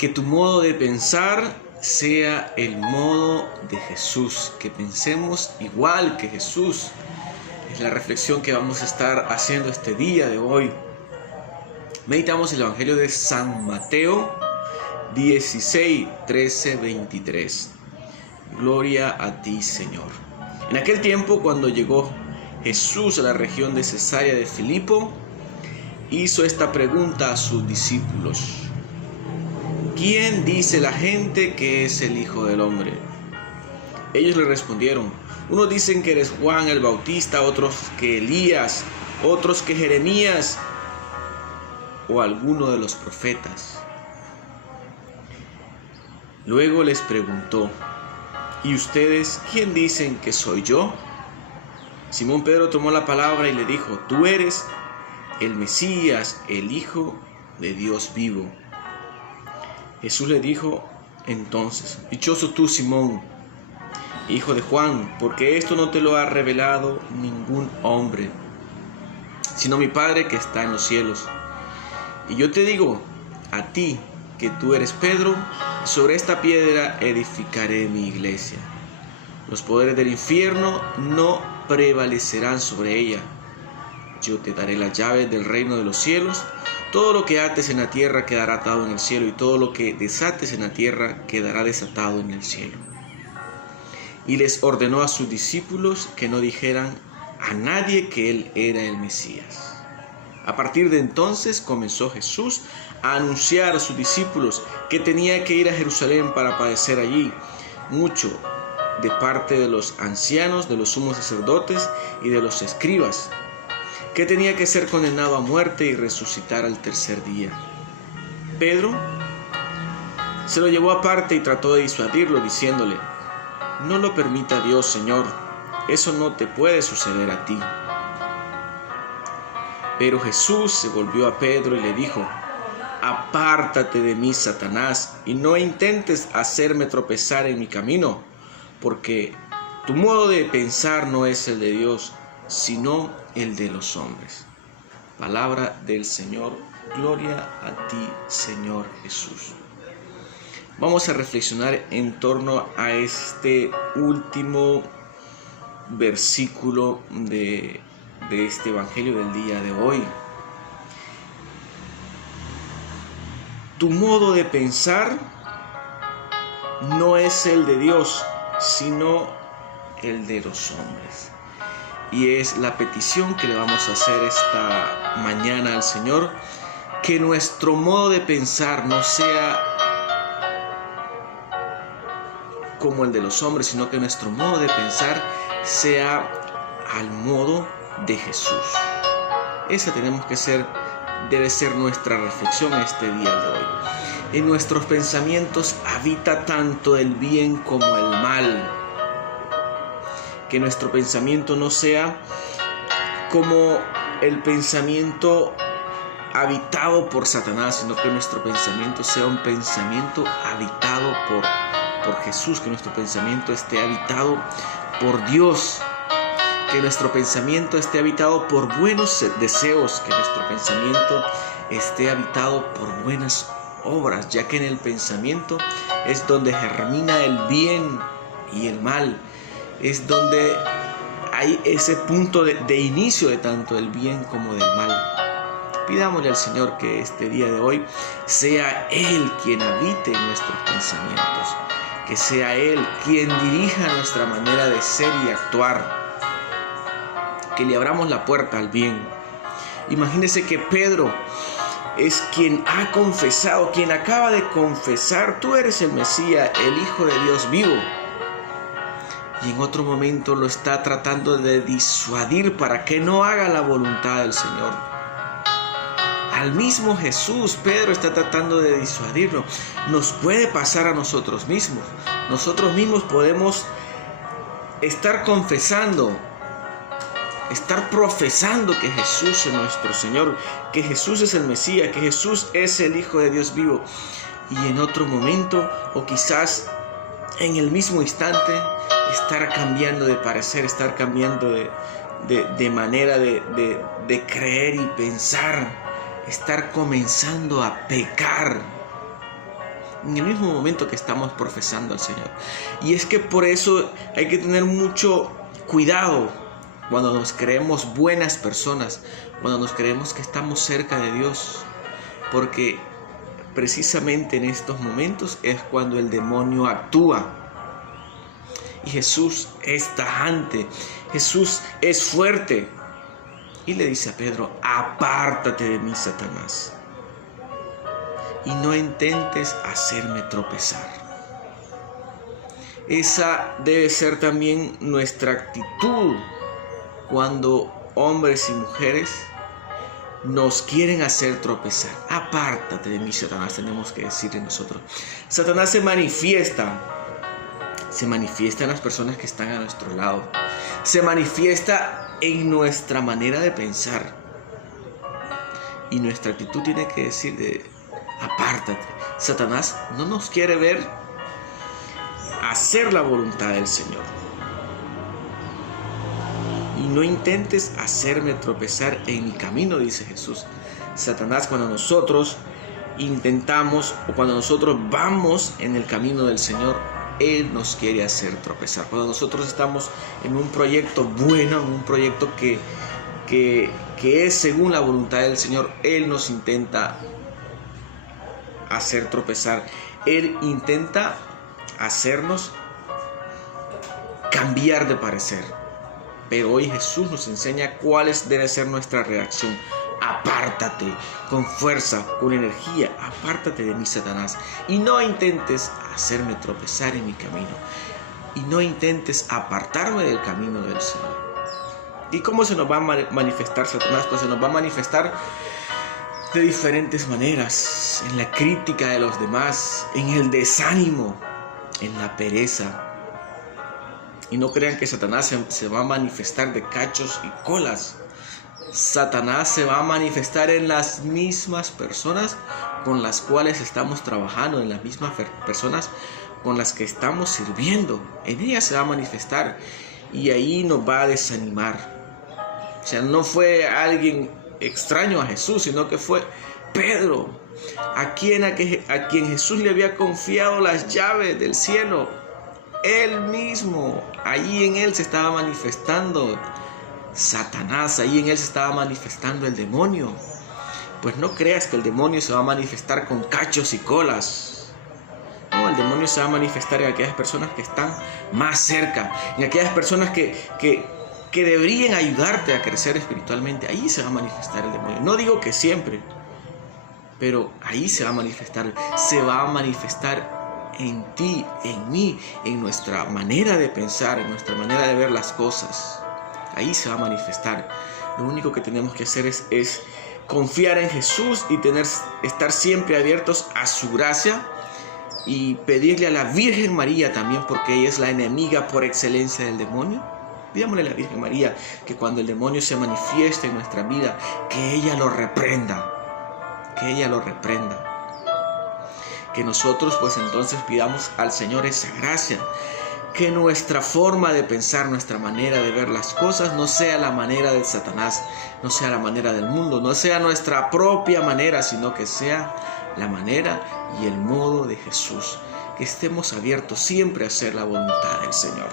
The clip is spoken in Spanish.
Que tu modo de pensar sea el modo de Jesús, que pensemos igual que Jesús. Es la reflexión que vamos a estar haciendo este día de hoy. Meditamos el Evangelio de San Mateo 16, 13, 23. Gloria a ti, Señor. En aquel tiempo, cuando llegó Jesús a la región de Cesarea de Filipo, hizo esta pregunta a sus discípulos: ¿quién dice la gente que es el Hijo del Hombre? Ellos le respondieron: unos dicen que eres Juan el Bautista, otros que Elías, otros que Jeremías o alguno de los profetas. Luego les preguntó: ¿y ustedes quién dicen que soy yo? Simón Pedro tomó la palabra y le dijo: tú eres el Mesías, el Hijo de Dios vivo. Jesús le dijo entonces: dichoso tú, Simón, hijo de Juan, porque esto no te lo ha revelado ningún hombre, sino mi Padre que está en los cielos. Y yo te digo a ti que tú eres Pedro, y sobre esta piedra edificaré mi iglesia. Los poderes del infierno no prevalecerán sobre ella. Yo te daré las llaves del reino de los cielos. Todo lo que ates en la tierra quedará atado en el cielo, y todo lo que desates en la tierra quedará desatado en el cielo. Y les ordenó a sus discípulos que no dijeran a nadie que él era el Mesías. A partir de entonces comenzó Jesús a anunciar a sus discípulos que tenía que ir a Jerusalén para padecer allí mucho de parte de los ancianos, de los sumos sacerdotes y de los escribas, que tenía que ser condenado a muerte y resucitar al tercer día. Pedro se lo llevó aparte y trató de disuadirlo, diciéndole: no lo permita Dios, Señor, eso no te puede suceder a ti. Pero Jesús se volvió a Pedro y le dijo: apártate de mí, Satanás, y no intentes hacerme tropezar en mi camino, porque tu modo de pensar no es el de Dios, sino el de los hombres. Palabra del Señor. Gloria a ti, Señor Jesús. Vamos a reflexionar en torno a este último versículo de este Evangelio del día de hoy. Tu modo de pensar no es el de Dios, sino el de los hombres. Y es la petición que le vamos a hacer esta mañana al Señor: que nuestro modo de pensar no sea como el de los hombres, sino que nuestro modo de pensar sea al modo de Jesús. Esa debe ser nuestra reflexión este día de hoy. En nuestros pensamientos habita tanto el bien como el mal. Que nuestro pensamiento no sea como el pensamiento habitado por Satanás, sino que nuestro pensamiento sea un pensamiento habitado por Jesús, que nuestro pensamiento esté habitado por Dios, que nuestro pensamiento esté habitado por buenos deseos, que nuestro pensamiento esté habitado por buenas obras, ya que en el pensamiento es donde germina el bien y el mal, es donde hay ese punto de inicio de tanto el bien como del mal. Pidámosle al Señor que este día de hoy sea Él quien habite en nuestros pensamientos, que sea Él quien dirija nuestra manera de ser y actuar, que le abramos la puerta al bien. Imagínese que Pedro es quien ha confesado, quien acaba de confesar: tú eres el Mesías, el Hijo de Dios vivo. Y en otro momento lo está tratando de disuadir para que no haga la voluntad del Señor. Al mismo Jesús, Pedro está tratando de disuadirlo. Nos puede pasar a nosotros mismos. Nosotros mismos podemos estar confesando, estar profesando que Jesús es nuestro Señor, que Jesús es el Mesías, que Jesús es el Hijo de Dios vivo. Y en otro momento, o quizás en el mismo instante, estar cambiando de parecer, estar cambiando de manera de creer y pensar, estar comenzando a pecar. en el mismo momento que estamos profesando al Señor. Y es que por eso hay que tener mucho cuidado cuando nos creemos buenas personas, cuando nos creemos que estamos cerca de Dios, porque precisamente en estos momentos es cuando el demonio actúa. Y Jesús es tajante, Jesús es fuerte. Y le dice a Pedro: apártate de mí, Satanás, y no intentes hacerme tropezar. Esa debe ser también nuestra actitud cuando hombres y mujeres nos quieren hacer tropezar. Apártate de mí, Satanás, tenemos que decirle nosotros. Satanás se manifiesta en las personas que están a nuestro lado, se manifiesta en nuestra manera de pensar, y nuestra actitud tiene que decir de apártate. Satanás no nos quiere ver hacer la voluntad del Señor. Y no intentes hacerme tropezar en mi camino, dice Jesús. Satanás, cuando nosotros intentamos o cuando nosotros vamos en el camino del Señor, Él nos quiere hacer tropezar. Cuando nosotros estamos en un proyecto bueno, en un proyecto que es según la voluntad del Señor, Él nos intenta hacer tropezar. Él intenta hacernos cambiar de parecer. Pero hoy Jesús nos enseña cuál debe ser nuestra reacción. Apártate con fuerza, con energía. Apártate de mí, Satanás, y no intentes hacerme tropezar en mi camino, y no intentes apartarme del camino del Señor. ¿Y cómo se nos va a manifestar Satanás? Pues se nos va a manifestar de diferentes maneras: en la crítica de los demás, en el desánimo, en la pereza. Y no crean que Satanás se va a manifestar de cachos y colas. Satanás se va a manifestar en las mismas personas con las cuales estamos trabajando, en las mismas personas con las que estamos sirviendo. En ellas se va a manifestar, y ahí nos va a desanimar. O sea, no fue alguien extraño a Jesús, sino que fue Pedro, a quien Jesús le había confiado las llaves del cielo. Él mismo, allí en él se estaba manifestando Satanás, allí en él se estaba manifestando el demonio. Pues no creas que el demonio se va a manifestar con cachos y colas. No, el demonio se va a manifestar en aquellas personas que están más cerca, en aquellas personas que deberían ayudarte a crecer espiritualmente. Ahí se va a manifestar el demonio. No digo que siempre, pero ahí se va a manifestar. Se va a manifestar en ti, en mí, en nuestra manera de pensar, en nuestra manera de ver las cosas. Ahí se va a manifestar. Lo único que tenemos que hacer es confiar en Jesús y estar siempre abiertos a su gracia, y pedirle a la Virgen María también, porque ella es la enemiga por excelencia del demonio. Pidámosle a la Virgen María que cuando el demonio se manifieste en nuestra vida, que ella lo reprenda, que ella lo reprenda. Que nosotros pues entonces pidamos al Señor esa gracia, que nuestra forma de pensar, nuestra manera de ver las cosas no sea la manera de Satanás, no sea la manera del mundo, no sea nuestra propia manera, sino que sea la manera y el modo de Jesús. Que estemos abiertos siempre a hacer la voluntad del Señor.